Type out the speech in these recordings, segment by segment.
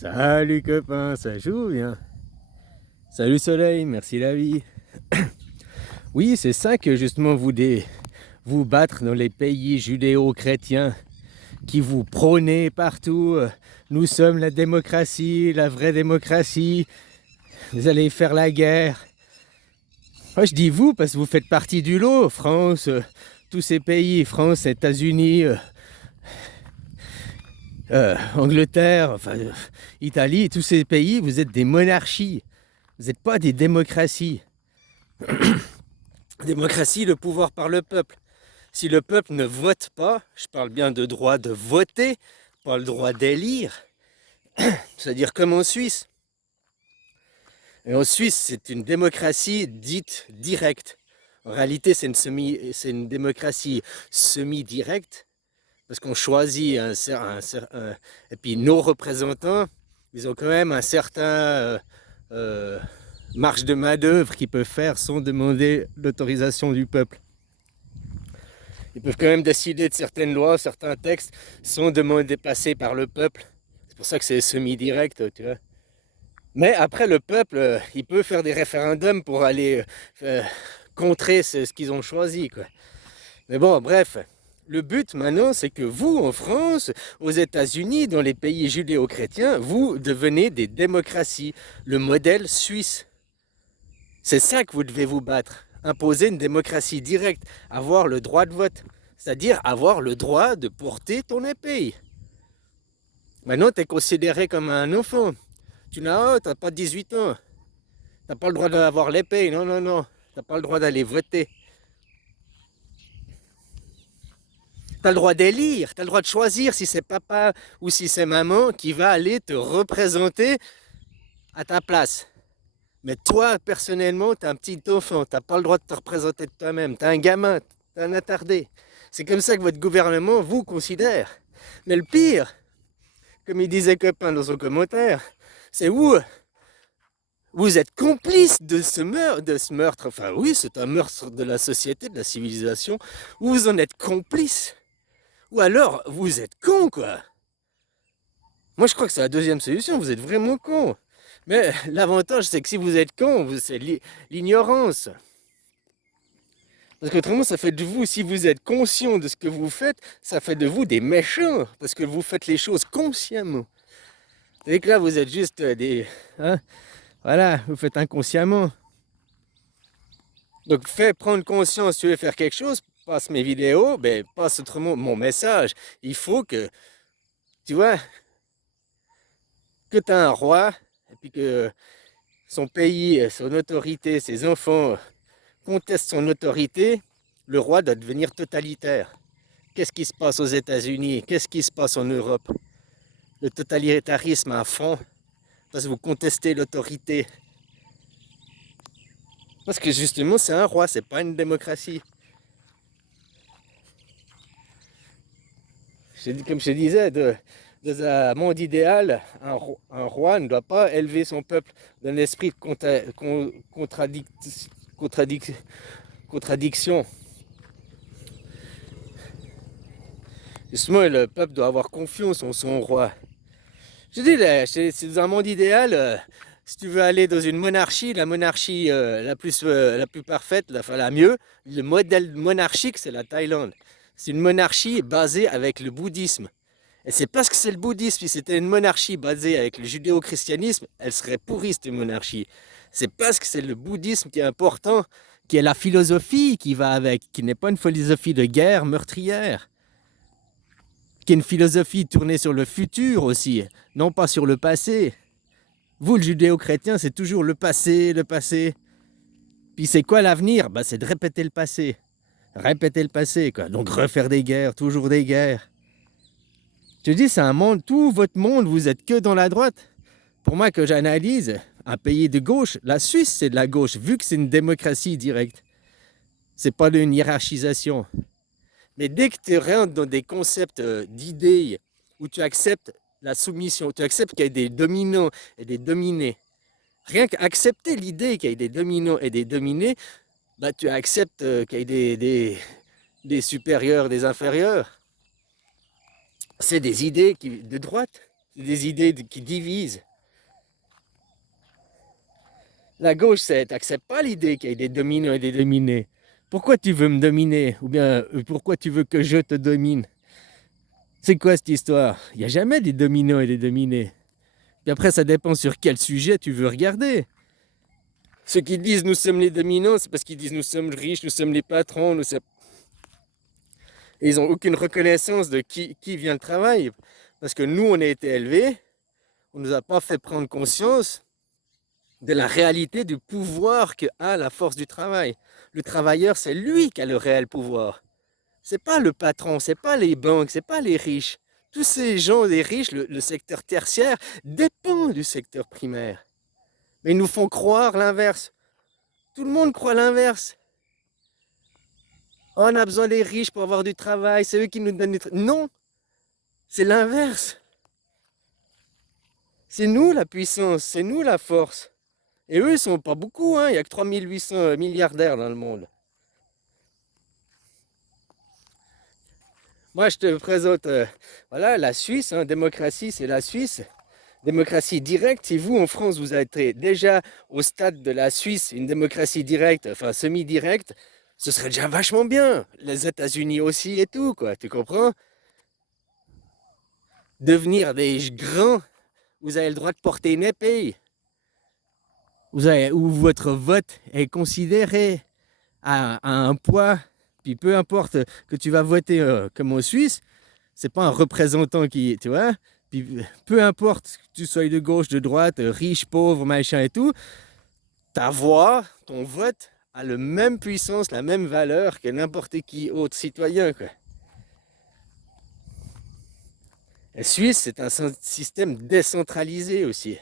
Salut copain, ça joue bien. Salut soleil, merci la vie. Oui, c'est ça que justement vous battre dans les pays judéo-chrétiens qui vous prônez partout. Nous sommes la démocratie, la vraie démocratie. Vous allez faire la guerre. Moi je dis vous parce que vous faites partie du lot. France, tous ces pays, France, États-Unis, Angleterre, Italie, tous ces pays, vous êtes des monarchies. Vous n'êtes pas des démocraties. Démocratie, le pouvoir par le peuple. Si le peuple ne vote pas, je parle bien de droit de voter, pas le droit d'élire, c'est-à-dire comme en Suisse. Et en Suisse, c'est une démocratie dite directe. En réalité, c'est une démocratie semi-directe, parce qu'on choisit et puis nos représentants, ils ont quand même un certain marge de main-d'œuvre qu'ils peuvent faire sans demander l'autorisation du peuple. Ils peuvent quand même décider de certaines lois, certains textes, sans demander passer par le peuple. C'est pour ça que c'est semi-direct, tu vois. Mais après, le peuple, il peut faire des référendums pour aller contrer ce qu'ils ont choisi, quoi. Mais bon, bref. Le but maintenant, c'est que vous, en France, aux États-Unis, dans les pays judéo-chrétiens, vous devenez des démocraties, le modèle suisse. C'est ça que vous devez vous battre. Imposer une démocratie directe, avoir le droit de vote, c'est-à-dire avoir le droit de porter ton épée. Maintenant, tu es considéré comme un enfant. Tu n'as pas 18 ans. Tu n'as pas le droit d'avoir l'épée. Non, non, non. Tu n'as pas le droit d'aller voter. Tu as le droit d'élire. Tu as le droit de choisir si c'est papa ou si c'est maman qui va aller te représenter à ta place. Mais toi, personnellement, tu es un petit enfant, tu n'as pas le droit de te représenter de toi-même, tu es un gamin, tu es un attardé. C'est comme ça que votre gouvernement vous considère. Mais le pire, comme il disait copain dans son commentaire, c'est vous êtes complice de ce meurtre. Enfin oui, c'est un meurtre de la société, de la civilisation. Vous en êtes complice. Ou alors, vous êtes con, quoi. Moi, je crois que c'est la deuxième solution, vous êtes vraiment con. Mais l'avantage, c'est que si vous êtes con, c'est l'ignorance. Parce qu'autrement, ça fait de vous, si vous êtes conscient de ce que vous faites, ça fait de vous des méchants. Parce que vous faites les choses consciemment. Et que là, vous êtes juste des... Hein, voilà, vous faites inconsciemment. Donc, fais prendre conscience, tu veux faire quelque chose, passe mes vidéos, ben, passe autrement mon message. Il faut que, tu vois, que tu as un roi, et puis que son pays, son autorité, ses enfants contestent son autorité, le roi doit devenir totalitaire. Qu'est-ce qui se passe aux États-Unis? Qu'est-ce qui se passe en Europe? Le totalitarisme à fond, parce que vous contestez l'autorité. Parce que justement, c'est un roi, c'est pas une démocratie. Comme je te disais, dans un monde idéal, un roi ne doit pas élever son peuple d'un esprit de contradiction. Justement, le peuple doit avoir confiance en son roi. Je dis, c'est dans un monde idéal, si tu veux aller dans une monarchie, la monarchie la plus parfaite, la mieux, le modèle monarchique, c'est la Thaïlande. C'est une monarchie basée avec le bouddhisme. Et c'est parce que c'est le bouddhisme, si c'était une monarchie basée avec le judéo-christianisme, elle serait pourrie cette monarchie. C'est parce que c'est le bouddhisme qui est important, qui est la philosophie qui va avec, qui n'est pas une philosophie de guerre meurtrière, qui est une philosophie tournée sur le futur aussi, non pas sur le passé. Vous, le judéo-chrétien, c'est toujours le passé, le passé. Puis c'est quoi l'avenir? Bah, c'est de répéter le passé. Répéter le passé, quoi. Donc refaire des guerres, toujours des guerres. Je dis, c'est un monde, tout votre monde, vous êtes que dans la droite. Pour moi, que j'analyse, un pays de gauche, la Suisse, c'est de la gauche, vu que c'est une démocratie directe. C'est pas une hiérarchisation. Mais dès que tu rentres dans des concepts d'idées où tu acceptes la soumission, tu acceptes qu'il y ait des dominants et des dominés, rien qu'accepter l'idée qu'il y ait des dominants et des dominés, bah, tu acceptes qu'il y ait des supérieurs, des inférieurs. C'est des idées de droite. C'est des idées qui divisent. La gauche, t'acceptes pas l'idée qu'il y ait des dominants et des dominés. Pourquoi tu veux me dominer? Ou bien, pourquoi tu veux que je te domine? C'est quoi cette histoire? Il n'y a jamais des dominants et des dominés. Puis après, ça dépend sur quel sujet tu veux regarder. Ceux qui disent nous sommes les dominants, c'est parce qu'ils disent nous sommes riches, nous sommes les patrons, nous sommes... Et ils n'ont aucune reconnaissance de qui vient le travail. Parce que nous, on a été élevés, on ne nous a pas fait prendre conscience de la réalité du pouvoir que a la force du travail. Le travailleur, c'est lui qui a le réel pouvoir. C'est pas le patron, c'est pas les banques, c'est pas les riches. Tous ces gens, les riches, le secteur tertiaire, dépend du secteur primaire. Mais ils nous font croire l'inverse. Tout le monde croit l'inverse. On a besoin des riches pour avoir du travail, c'est eux qui nous donnent du travail. Non, c'est l'inverse. C'est nous la puissance, c'est nous la force. Et eux, ils sont pas beaucoup, hein. Il n'y a que 3800 milliardaires dans le monde. Moi, je te présente voilà, la Suisse, hein. Démocratie, c'est la Suisse. Démocratie directe, si vous, en France, vous êtes déjà au stade de la Suisse, une démocratie directe, enfin semi-directe, ce serait déjà vachement bien. Les États-Unis aussi et tout, quoi, tu comprends? Devenir des grands, vous avez le droit de porter une épée. Où votre vote est considéré à un poids, puis peu importe que tu vas voter comme en Suisse, c'est pas un représentant qui, tu vois, puis peu importe que tu sois de gauche, de droite, riche, pauvre, machin et tout, ta voix, ton vote a la même puissance, la même valeur que n'importe qui autre citoyen, quoi. La Suisse, c'est un système décentralisé aussi.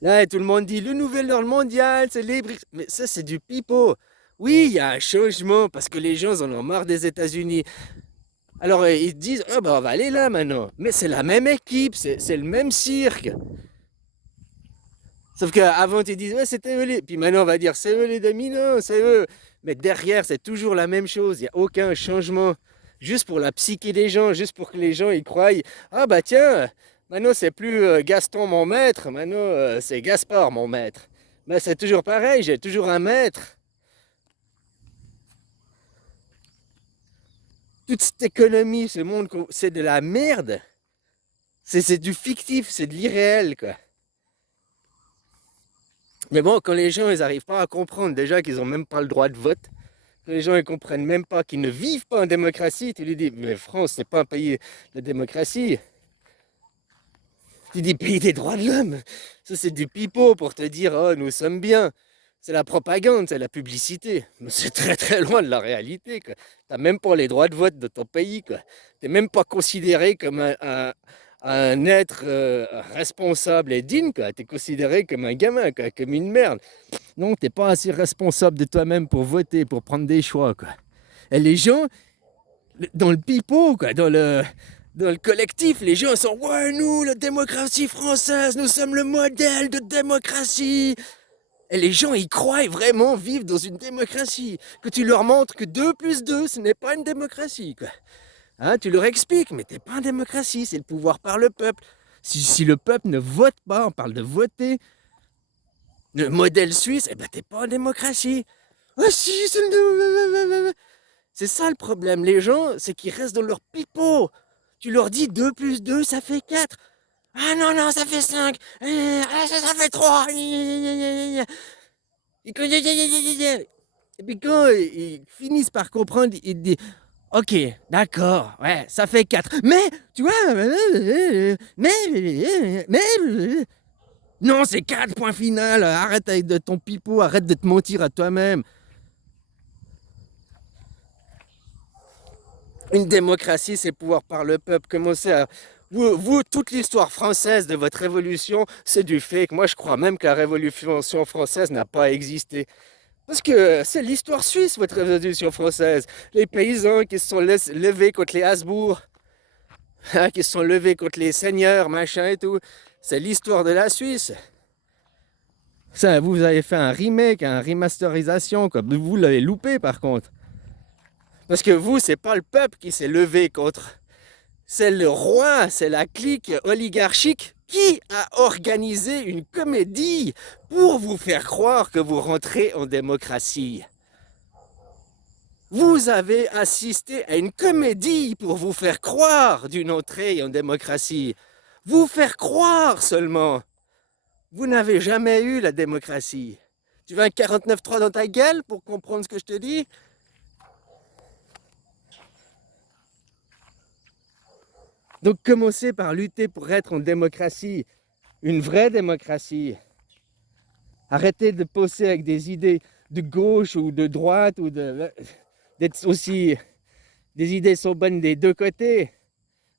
Là, tout le monde dit le nouvel ordre mondial, c'est les BRICS. Mais ça, c'est du pipeau. Oui, il y a un changement parce que les gens en ont marre des États-Unis. Alors, ils disent, oh, ben, on va aller là maintenant. Mais c'est la même équipe, c'est le même cirque. Sauf qu'avant, ils disent, ouais, c'était eux les. Puis maintenant, on va dire, c'est eux les dominants, c'est eux. Mais derrière, c'est toujours la même chose. Il n'y a aucun changement. Juste pour la psyché des gens, juste pour que les gens y croient. Ah, bah tiens. Maintenant, c'est plus Gaston mon maître, maintenant c'est Gaspard mon maître. Mais c'est toujours pareil, j'ai toujours un maître. Toute cette économie, ce monde, c'est de la merde. C'est du fictif, c'est de l'irréel, quoi. Mais bon, quand les gens, ils n'arrivent pas à comprendre déjà qu'ils n'ont même pas le droit de vote, quand les gens ne comprennent même pas qu'ils ne vivent pas en démocratie, tu lui dis, mais France, c'est pas un pays de démocratie. Tu dis pays des droits de l'homme. Ça, c'est du pipeau pour te dire, oh, nous sommes bien. C'est la propagande, c'est la publicité. Mais c'est très très loin de la réalité, quoi. T'as même pas les droits de vote de ton pays, quoi. T'es même pas considéré comme un être responsable et digne, quoi. T'es considéré comme un gamin, quoi, comme une merde. Non, t'es pas assez responsable de toi-même pour voter, pour prendre des choix, quoi. Et les gens, dans le pipeau, quoi, dans le collectif, les gens sont ouais, nous, la démocratie française, nous sommes le modèle de démocratie. Et les gens y croient vraiment vivre dans une démocratie. Que tu leur montres que 2 plus 2, ce n'est pas une démocratie, quoi. Hein, tu leur expliques, mais t'es pas en démocratie, c'est le pouvoir par le peuple. Si le peuple ne vote pas, on parle de voter, le modèle suisse, eh ben t'es pas en démocratie. Ah si, c'est ça le problème. Les gens, c'est qu'ils restent dans leur pipeau. Tu leur dis 2 plus 2, ça fait 4. Ah non, non, ça fait 5. Ah, ça fait 3. Et puis quand ils finissent par comprendre, ils disent ok, d'accord, ouais, ça fait 4. Mais, tu vois, non, c'est 4, point final. Arrête avec de ton pipeau, arrête de te mentir à toi-même. Une démocratie, c'est pouvoir par le peuple. Commencez à... Vous, toute l'histoire française de votre révolution, c'est du fake. Moi, je crois même que la révolution française n'a pas existé. Parce que c'est l'histoire suisse, votre révolution française. Les paysans qui se sont levés contre les Habsbourg, hein, qui se sont levés contre les seigneurs, machin et tout. C'est l'histoire de la Suisse. Ça, vous avez fait un remake, une remasterisation, quoi. Vous l'avez loupé par contre. Parce que vous, c'est pas le peuple qui s'est levé contre. c'est le roi, c'est la clique oligarchique qui a organisé une comédie pour vous faire croire que vous rentrez en démocratie. Vous avez assisté à une comédie pour vous faire croire d'une entrée en démocratie. Vous faire croire seulement. Vous n'avez jamais eu la démocratie. Tu veux un 49.3 dans ta gueule pour comprendre ce que je te dis? Donc commencez par lutter pour être en démocratie, une vraie démocratie. Arrêtez de poser avec des idées de gauche ou de droite ou d'être aussi... Des idées sont bonnes des deux côtés.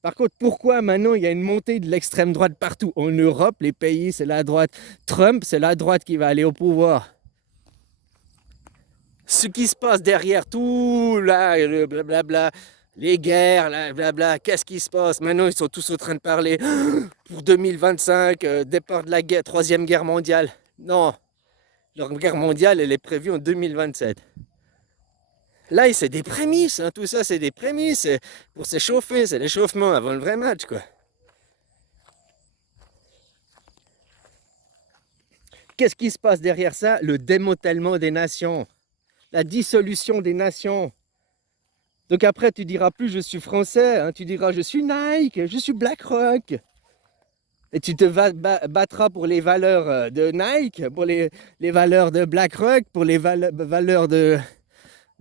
Par contre, pourquoi maintenant il y a une montée de l'extrême droite partout? En Europe, les pays, c'est la droite. Trump, c'est la droite qui va aller au pouvoir. Ce qui se passe derrière tout, là, le blablabla, les guerres, là, blabla, qu'est-ce qui se passe? Maintenant, ils sont tous en train de parler pour 2025, départ de la guerre, troisième guerre mondiale. Non, leur guerre mondiale, elle est prévue en 2027. Là, c'est des prémices, hein, tout ça, c'est des prémices pour s'échauffer, c'est l'échauffement avant le vrai match, quoi. Qu'est-ce qui se passe derrière ça? Le démantèlement des nations, la dissolution des nations. Donc après, tu diras plus je suis français, hein, tu diras je suis Nike, je suis BlackRock. Et tu te battras pour les valeurs de Nike, pour les valeurs de BlackRock, pour les valeurs de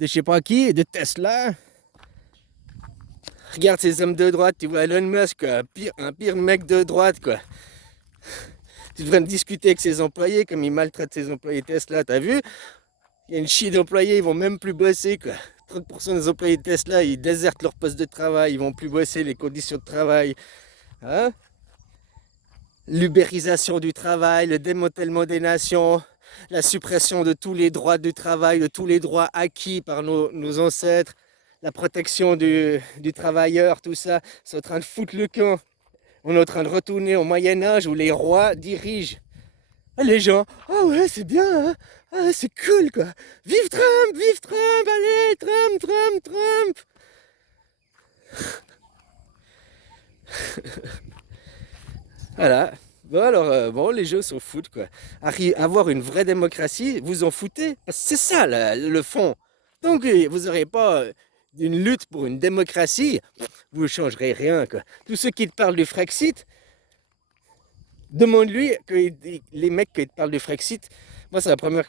je sais pas qui, de Tesla. Regarde ces hommes de droite, tu vois Elon Musk, un pire mec de droite, quoi. Tu devrais discuter avec ses employés, comme il maltraite ses employés Tesla, t'as vu? Il y a une chier d'employés, ils vont même plus bosser, quoi. 30% des employés de Tesla, ils désertent leur poste de travail, ils vont plus bosser, les conditions de travail. Hein? L'ubérisation du travail, le démantèlement des nations, la suppression de tous les droits du travail, de tous les droits acquis par nos ancêtres, la protection du travailleur, tout ça, c'est en train de foutre le camp. On est en train de retourner au Moyen-Âge où les rois dirigent. Les gens, ah ouais, c'est bien, hein? Ah, c'est cool, quoi. Vive Trump, allez, Trump, Trump, Trump. Voilà. Bon, alors, bon, les jeux s'en foutent, quoi. Avoir une vraie démocratie, vous en foutez. C'est ça, le fond. Donc, vous n'aurez pas une lutte pour une démocratie, vous ne changerez rien, quoi. Tous ceux qui te parlent du Frexit, demande-lui, que les mecs qui te parlent du Frexit, moi, c'est la première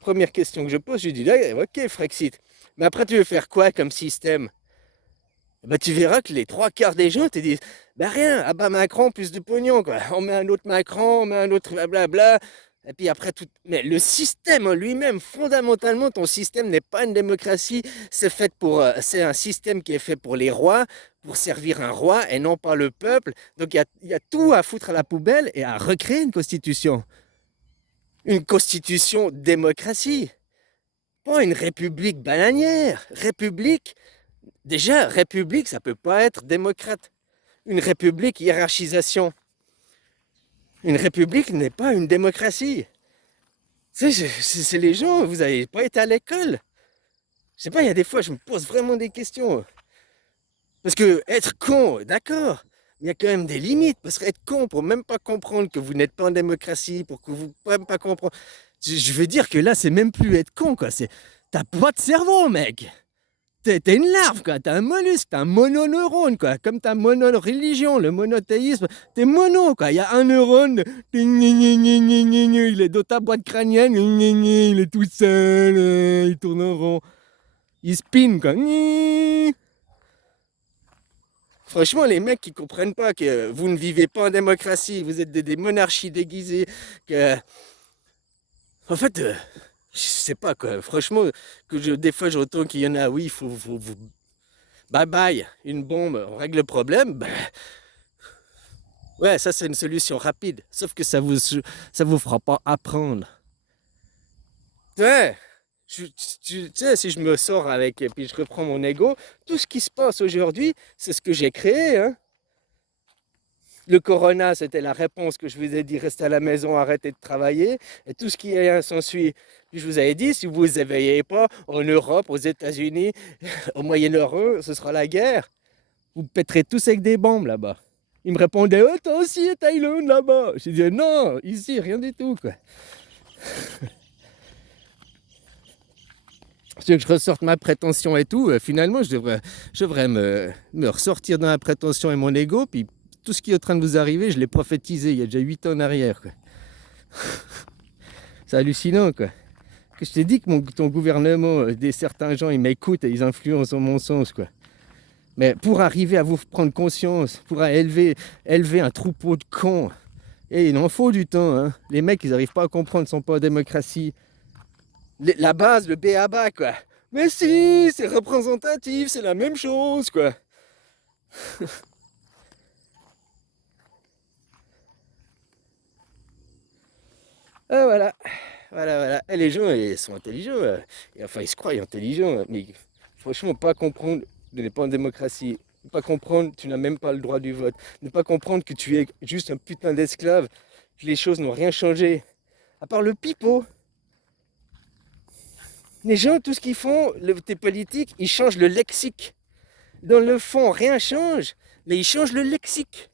première question que je pose. Je lui dis, ok, Frexit. Mais après, tu veux faire quoi comme système? Bah, tu verras que les trois quarts des gens te disent, bah rien, ah bah Macron, plus de pognon, quoi. On met un autre Macron, on met un autre blablabla. Et puis après tout. Mais le système en lui-même, fondamentalement, ton système n'est pas une démocratie. C'est un système qui est fait pour les rois, pour servir un roi et non pas le peuple. Donc il y a tout à foutre à la poubelle et à recréer une constitution. Une constitution démocratie. Pas une république bananière. République. Déjà, république, ça peut pas être démocrate. Une république, hiérarchisation. Une république n'est pas une démocratie. C'est les gens, vous n'avez pas été à l'école. Je sais pas, il y a des fois, je me pose vraiment des questions. Parce que être con, d'accord, il y a quand même des limites. Parce que être con pour même pas comprendre que vous n'êtes pas en démocratie, pour que vous même pas comprendre. Je veux dire que là, c'est même plus être con, quoi. T'as pas de cerveau, mec. T'es une larve, quoi. T'es un mollusque, t'es un mononeurone, quoi. Comme ta mono-religion, le monothéisme, t'es mono, quoi. Il y a un neurone, il est dans ta boîte crânienne, il est tout seul, il tourne en rond. Il spin, quoi. Franchement, les mecs qui comprennent pas que vous ne vivez pas en démocratie, vous êtes des monarchies déguisées, que... En fait, je sais pas, quoi. Franchement, des fois, j'entends qu'il y en a, oui, il faut bye bye, une bombe, on règle le problème. Ben, ouais, ça c'est une solution rapide. Sauf que ça vous fera pas apprendre. Ouais, tu sais, si je me sors avec, et puis je reprends mon ego, tout ce qui se passe aujourd'hui, c'est ce que j'ai créé, hein. Le corona, c'était la réponse que je vous ai dit, restez à la maison, arrêtez de travailler. Et tout ce qui s'ensuit, puis je vous avais dit, si vous ne vous éveillez pas, en Europe, aux États-Unis, au Moyen-Orient, ce sera la guerre. vous pèterez tous avec des bombes là-bas. Il me répondait, oh, toi aussi à Thaïlande là-bas. J'ai dit, non, ici, rien du tout, quoi. Si que je ressorte ma prétention et tout, finalement, je devrais me ressortir dans la prétention et mon ego, puis tout ce qui est en train de vous arriver, je l'ai prophétisé il y a déjà 8 ans en arrière, quoi. C'est hallucinant, quoi. Que je t'ai dit que ton gouvernement, certains gens, ils m'écoutent et ils influencent en mon sens, quoi. Mais pour arriver à vous prendre conscience, pour élever un troupeau de cons, et il en faut du temps, hein. Les mecs, ils n'arrivent pas à comprendre, ils sont pas en démocratie. La base, le b.a.-ba, quoi. Mais si, c'est représentatif, c'est la même chose, quoi. Ah, voilà. Voilà, voilà. Et les gens, ils sont intelligents. Et enfin, ils se croient intelligents. Mais franchement, pas comprendre, de n'est pas en démocratie. Ne pas comprendre, tu n'as même pas le droit du vote. Ne pas comprendre que tu es juste un putain d'esclave, que les choses n'ont rien changé. À part le pipeau. Les gens, tout ce qu'ils font, tes politiques, ils changent le lexique. Dans le fond, rien change, mais ils changent le lexique.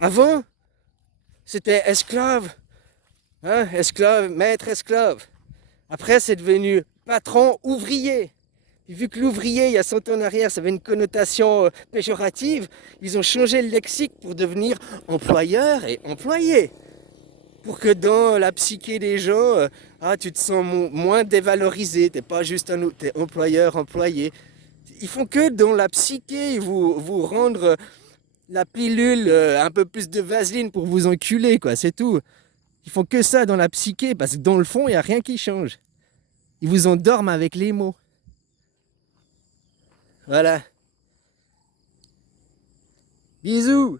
Avant, c'était esclave, hein, esclave, maître, esclave. Après, c'est devenu patron, ouvrier. Et vu que l'ouvrier, il y a 100 ans en arrière, ça avait une connotation péjorative, ils ont changé le lexique pour devenir employeur et employé. Pour que dans la psyché des gens, tu te sens moins dévalorisé, t'es pas juste t'es employeur, employé. Ils font que dans la psyché vous rendre la pilule, un peu plus de vaseline pour vous enculer, quoi, c'est tout. Ils font que ça dans la psyché, parce que dans le fond, il n'y a rien qui change. Ils vous endorment avec les mots. Voilà. Bisous.